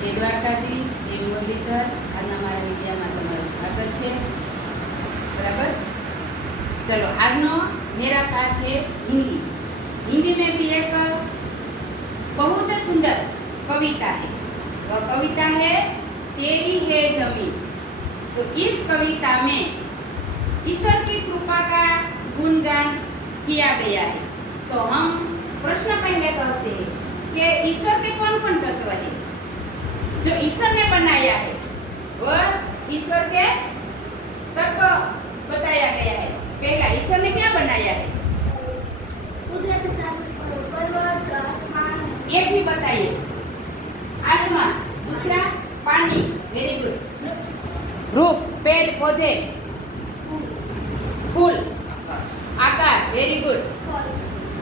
જય દ્વારકાધીશ, જય મુરલીધર। આજના મારા વિડીયોમાં તમારું સ્વાગત છે। बराबर, चलो आज मेरा क्लास है हिंदी। हिंदी में भी एक बहुत सुंदर कविता है। वह कविता है तेरी है जमीन। तो इस कविता में ईश्वर की कृपा का गुणगान किया गया है। तो हम प्रश्न पहले करते हैं कि ईश्वर के कौन कौन तत्व है जो ईश्वर ने बनाया है। वह ईश्वर के तत्व बताया गया है। पहला, ईश्वर ने क्या बनाया है? कुदरत, पर्वत, आसमान। ये भी बताइए। आसमान, दूसरा पानी, वेरी गुड। वृक्ष, पेड़ पौधे, फूल, आकाश, वेरी गुड।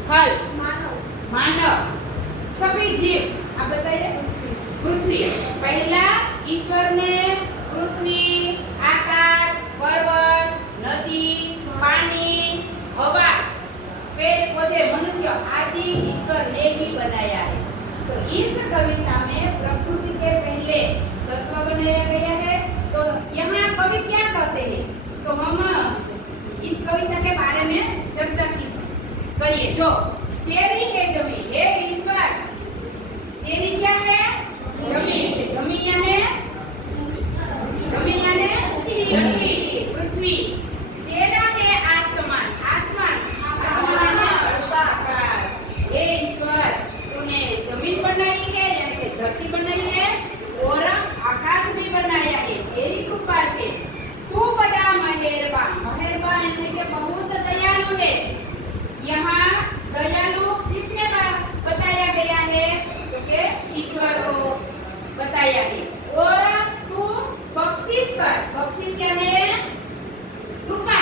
फल, मानव, सभी जीव। आप बताइए। पृथ्वी, पहला ईश्वर ने पृथ्वी, आकाश, पर्वत, नदी, पानी, हवा, पेड़ पौधे, मनुष्य आदि ईश्वर ने ही बनाया है। तो इस कविता में प्रकृति के पहले तत्व बनाया गया है। तो यहाँ कवि क्या कहते हैं? तो हम इस कविता के बारे में चर्चा करिए। जो तेरी है जमीन, हे ईश्वर, तेरी क्या है? जमीन। जमीन यानी पृथ्वी। तेरा है आसमान, आसमान आकाश। हे ईश्वर, तूने जमीन बनाई है यानी कि धरती बनाई है और आकाश भी बनाया है तेरी कृपा से। तू बड़ा मेहरबान, मेहरबान यानी कि बहुत दयालु है। यहाँ दयालु किसने बताया गया है? तो के ईश्वर को बताया है। और तू बख्शिश कर, बख्शिश यानी कृपा।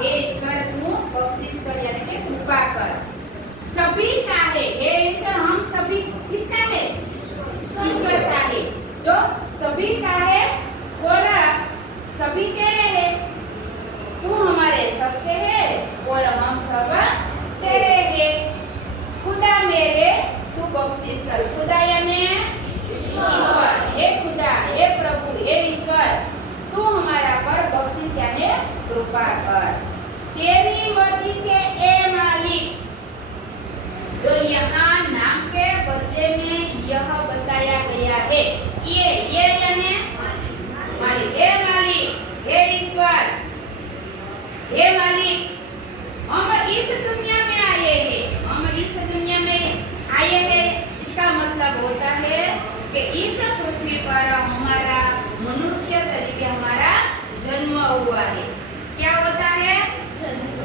हे ईश्वर, तू बख्शिश कर यानी कि कृपा कर। सभी का है, हे ईश्वर, हम सभी किसका है? ईश्वर का है। जो सभी का है और सभी तेरे है। तू हमारे सबके है और हम सब तेरे है। खुदा मेरे, तू बख्शिश कर। खुदा यानी ईश्वर। हे खुदा, हे प्रभु, हे ईश्वर, तू हमारा पर बख्शिश यानी कृपा कर। तेरी मर्जी से ए मालिक। जो यहाँ नाम के बदले में यह बताया गया है, ये यानी मालिक। हे मालिक, हे ईश्वर, हे मालिक, हम इस दुनिया में आए हैं। हम इस दुनिया में आए हैं, इसका मतलब होता है कि इस पृथ्वी पर हमारा मनुष्य तरीके हमारा जन्म हुआ है। क्या होता है?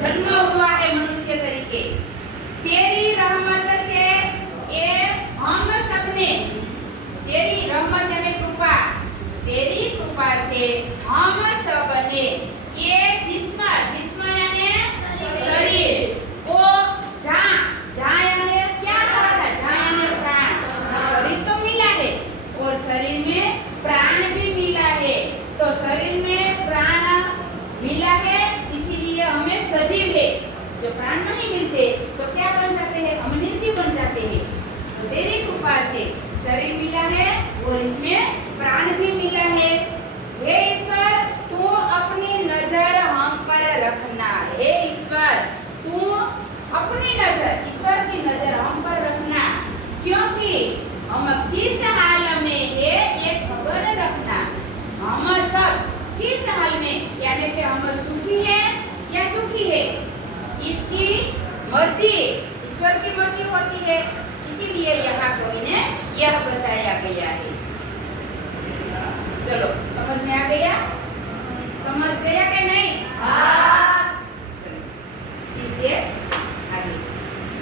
जन्म हुआ है मनुष्य तरीके। तेरी रहमत से ये हम सबने, तेरी रहमत यानी कृपा, तेरी कृपा से हम सबने ये जिस्म यानी शरीर को जहाँ यानी क्या कहा था? जहाँ यानी प्राण। शरीर तो मिला है और शरीर में प्राण भी मिला है। तो शरीर में प्राण मिला है इसीलिए हमें सजीव है। जो प्राण नहीं मिलते तो क्या बन जाते हैं? हम निर्जीव बन जाते हैं। तो तेरी कृपा से शरीर मिला है और इसमें प्राण भी मिला है। हे ईश्वर, तू अपनी नजर हम पर रखना। हे ईश्वर, तू अपनी नजर, ईश्वर की नजर हम पर रखना, क्योंकि हम किस हाल में है ये खबर रखना। हम सब किस हाल में, यानी कि हम सुखी है या दुखी है, इसकी मर्जी, ईश्वर की मर्जी होती है। इसीलिए यहाँ कवि ने यह